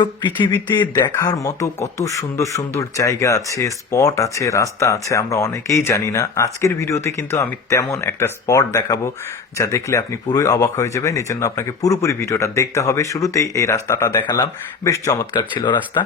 দর্শক, পৃথিবীতে দেখার মতো কত সুন্দর সুন্দর জায়গা আছে, স্পট আছে, রাস্তা আছে, আমরা অনেকেই জানি না। আজকের ভিডিওতে কিন্তু আমি তেমন একটা স্পট দেখাবো যা দেখলে আপনি পুরোই অবাক হয়ে যাবেন। এই জন্য আপনাকে পুরোপুরি ভিডিওটা দেখতে হবে। শুরুতেই এই রাস্তাটা দেখালাম, বেশ চমৎকার ছিল রাস্তা।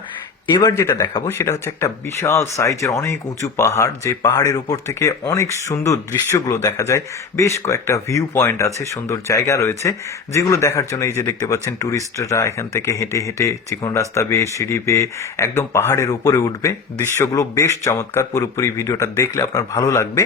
এবার যেটা দেখাবো সেটা হচ্ছে একটা বিশাল সাইজের অনেক উঁচু পাহাড়, যে পাহাড়ের উপর থেকে অনেক সুন্দর দৃশ্যগুলো দেখা যায়। বেশ কয়েকটা ভিউ পয়েন্ট আছে, সুন্দর জায়গা রয়েছে যেগুলো দেখার জন্য এই যে দেখতে পাচ্ছেন টুরিস্টরা এখান থেকে হেঁটে হেঁটে চিকন রাস্তা বেয়ে সিঁড়ি বেয়ে একদম পাহাড়ের উপরে উঠবে। দৃশ্যগুলো বেশ চমৎকার, পুরোপুরি ভিডিওটা দেখলে আপনার ভালো লাগবে।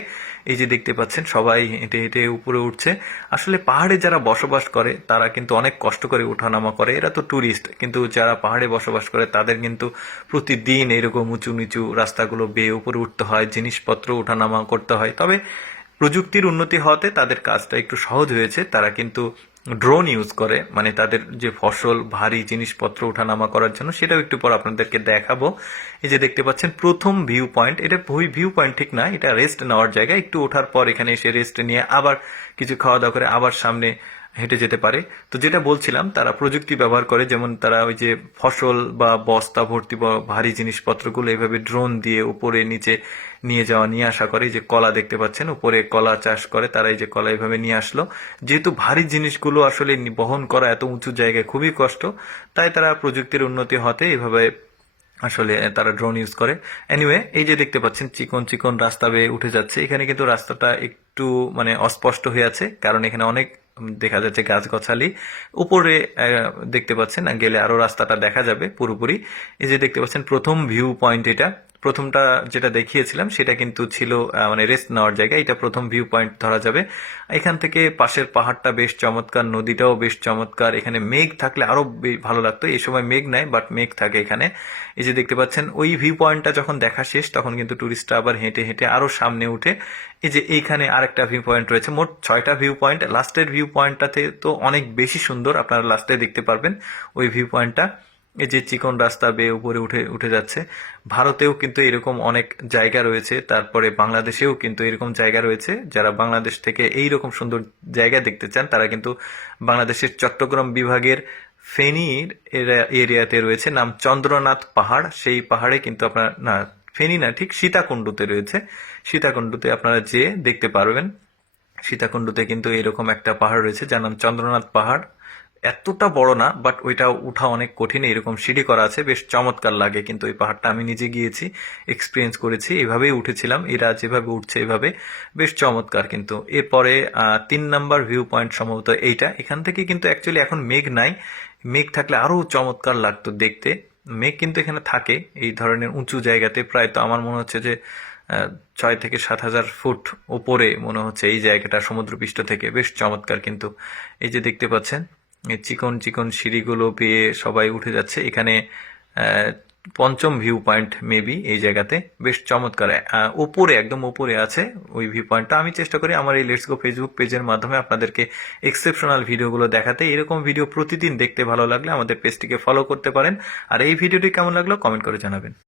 এই যে দেখতে পাচ্ছেন সবাই হেঁটে হেঁটে উপরে উঠছে। আসলে পাহাড়ে যারা বসবাস করে তারা কিন্তু অনেক কষ্ট করে ওঠানামা করে, এরা তো টুরিস্ট, কিন্তু যারা পাহাড়ে বসবাস করে তাদের কিন্তু প্রতিদিন এরকম উঁচু নিচু রাস্তাগুলো বেয়ে উপরে উঠতে হয়, জিনিসপত্র ওঠানামা করতে হয়। তবে প্রযুক্তির উন্নতি হওয়াতে তাদের কাজটা একটু সহজ হয়েছে। তারা কিন্তু ড্রোন ইউজ করে, মানে তাদের যে ফসল ভারী জিনিসপত্র ওঠানামা করার জন্য, সেটাও একটু পর আপনাদেরকে দেখাবো। এই যে দেখতে পাচ্ছেন প্রথম ভিউ পয়েন্ট, এটা ভিউ পয়েন্ট ঠিক না, এটা রেস্ট নেওয়ার জায়গা। একটু ওঠার পর এখানে এসে রেস্ট নিয়ে আবার কিছু খাওয়া দাওয়া করে আবার সামনে হেঁটে যেতে পারে। তো যেটা বলছিলাম, তারা প্রযুক্তি ব্যবহার করে, যেমন তারা ওই যে ফসল বা বস্তা ভর্তি বা ভারী জিনিসপত্রগুলো এভাবে ড্রোন দিয়ে উপরে নিচে নিয়ে যাওয়া নিয়ে আসা করে। এই যে কলা দেখতে পাচ্ছেন, উপরে কলা চাষ করে তারা, এই যে কলা এভাবে নিয়ে আসলো। যেহেতু ভারী জিনিসগুলো আসলে বহন করা এত উঁচু জায়গায় খুবই কষ্ট, তাই তারা প্রযুক্তির উন্নতি হতে এভাবে আসলে তারা ড্রোন ইউজ করে। এনিওয়ে, এই যে দেখতে পাচ্ছেন চিকন চিকন রাস্তা বেয়ে উঠে যাচ্ছে। এখানে কিন্তু রাস্তাটা একটু মানে অস্পষ্ট হয়ে আছে, কারণ এখানে অনেক দেখা যাচ্ছে গাছগাছালি। উপরে দেখতে পাচ্ছেন, গেলে আরো রাস্তাটা দেখা যাবে পুরোপুরি। এই যে দেখতে পাচ্ছেন প্রথম ভিউ পয়েন্ট, এটা প্রথমটা যেটা দেখিয়েছিলাম সেটা কিন্তু ছিল মানে রেস্ট নেওয়ার জায়গা। এটা প্রথম ভিউ পয়েন্ট ধরা যাবে। এখান থেকে পাশের পাহাড়টা বেশ চমৎকার, নদীটাও বেশ চমৎকার। এখানে মেঘ থাকলে আরো ভালো লাগতো, এই সময় মেঘ নাই, বাট মেঘ থাকে এখানে। এই যে দেখতে পাচ্ছেন ওই ভিউ পয়েন্টটা যখন দেখা শেষ তখন কিন্তু টুরিস্টরা আবার হেঁটে হেঁটে আরো সামনে উঠে এই যে এইখানে আরেকটা ভিউ পয়েন্ট রয়েছে। মোট 6টা ভিউ পয়েন্ট। লাস্টের ভিউ পয়েন্টটাতে তো অনেক বেশি সুন্দর, আপনারা লাস্টে দেখতে পারবেন ওই ভিউ পয়েন্টটা। এই যে চিকন রাস্তা বেয়ে উপরে উঠে উঠে যাচ্ছে। ভারতেও কিন্তু এরকম অনেক জায়গা রয়েছে, তারপরে বাংলাদেশেও কিন্তু এরকম জায়গা রয়েছে। যারা বাংলাদেশ থেকে এইরকম সুন্দর জায়গা দেখতে চান তারা কিন্তু বাংলাদেশের চট্টগ্রাম বিভাগের ফেনীর এরিয়াতে রয়েছে, নাম চন্দ্রনাথ পাহাড়। সেই পাহাড়ে কিন্তু আপনার না, ফেনী না, ঠিক সীতাকুণ্ডুতে রয়েছে। সীতাকুণ্ডুতে আপনারা যেয়ে দেখতে পারবেন। সীতাকুণ্ডুতে কিন্তু এরকম একটা পাহাড় রয়েছে যার নাম চন্দ্রনাথ পাহাড়। এতটা বড় না, বাট ওইটা উঠা অনেক কঠিন। এরকম সিঁড়ি করা আছে, বেশ চমৎকার লাগে। কিন্তু এই পাহাড়টা আমি নিজে গিয়েছি, এক্সপিরিয়েন্স করেছি, এভাবেই উঠেছিলাম। এরা যেভাবে উঠছে এভাবে বেশ চমৎকার। কিন্তু এরপরে 3 নাম্বার ভিউ পয়েন্ট সম্ভবত এইটা। এখান থেকে কিন্তু অ্যাকচুয়ালি এখন মেঘ নাই, মেঘ থাকলে আরো চমৎকার লাগতো দেখতে। মেঘ কিন্তু এখানে থাকে এই ধরনের উঁচু জায়গাতে, প্রায় তো আমার মনে হচ্ছে যে 6 থেকে 7 হাজার ফুট উপরে মনে হচ্ছে এই জায়গাটা সমুদ্রপৃষ্ঠ থেকে। বেশ চমৎকার কিন্তু। এই যে দেখতে পাচ্ছেন এই চিকন চিকন সিঁড়িগুলো পেয়ে সবাই উঠে যাচ্ছে। এখানে পঞ্চম ভিউ পয়েন্ট মেবি এই জায়গাতে। বেশ চমৎকার, উপরে একদম উপরে আছে ওই ভিউ পয়েন্টটা। আমি চেষ্টা করি আমার এই লেটস গো ফেসবুক পেজের মাধ্যমে আপনাদেরকে এক্সেপশনাল ভিডিওগুলো দেখাতে। এরকম ভিডিও প্রতিদিন দেখতে ভালো লাগলে আমাদের পেজটিকে ফলো করতে পারেন। আর এই ভিডিওটি কেমন লাগলো কমেন্ট করে জানাবেন।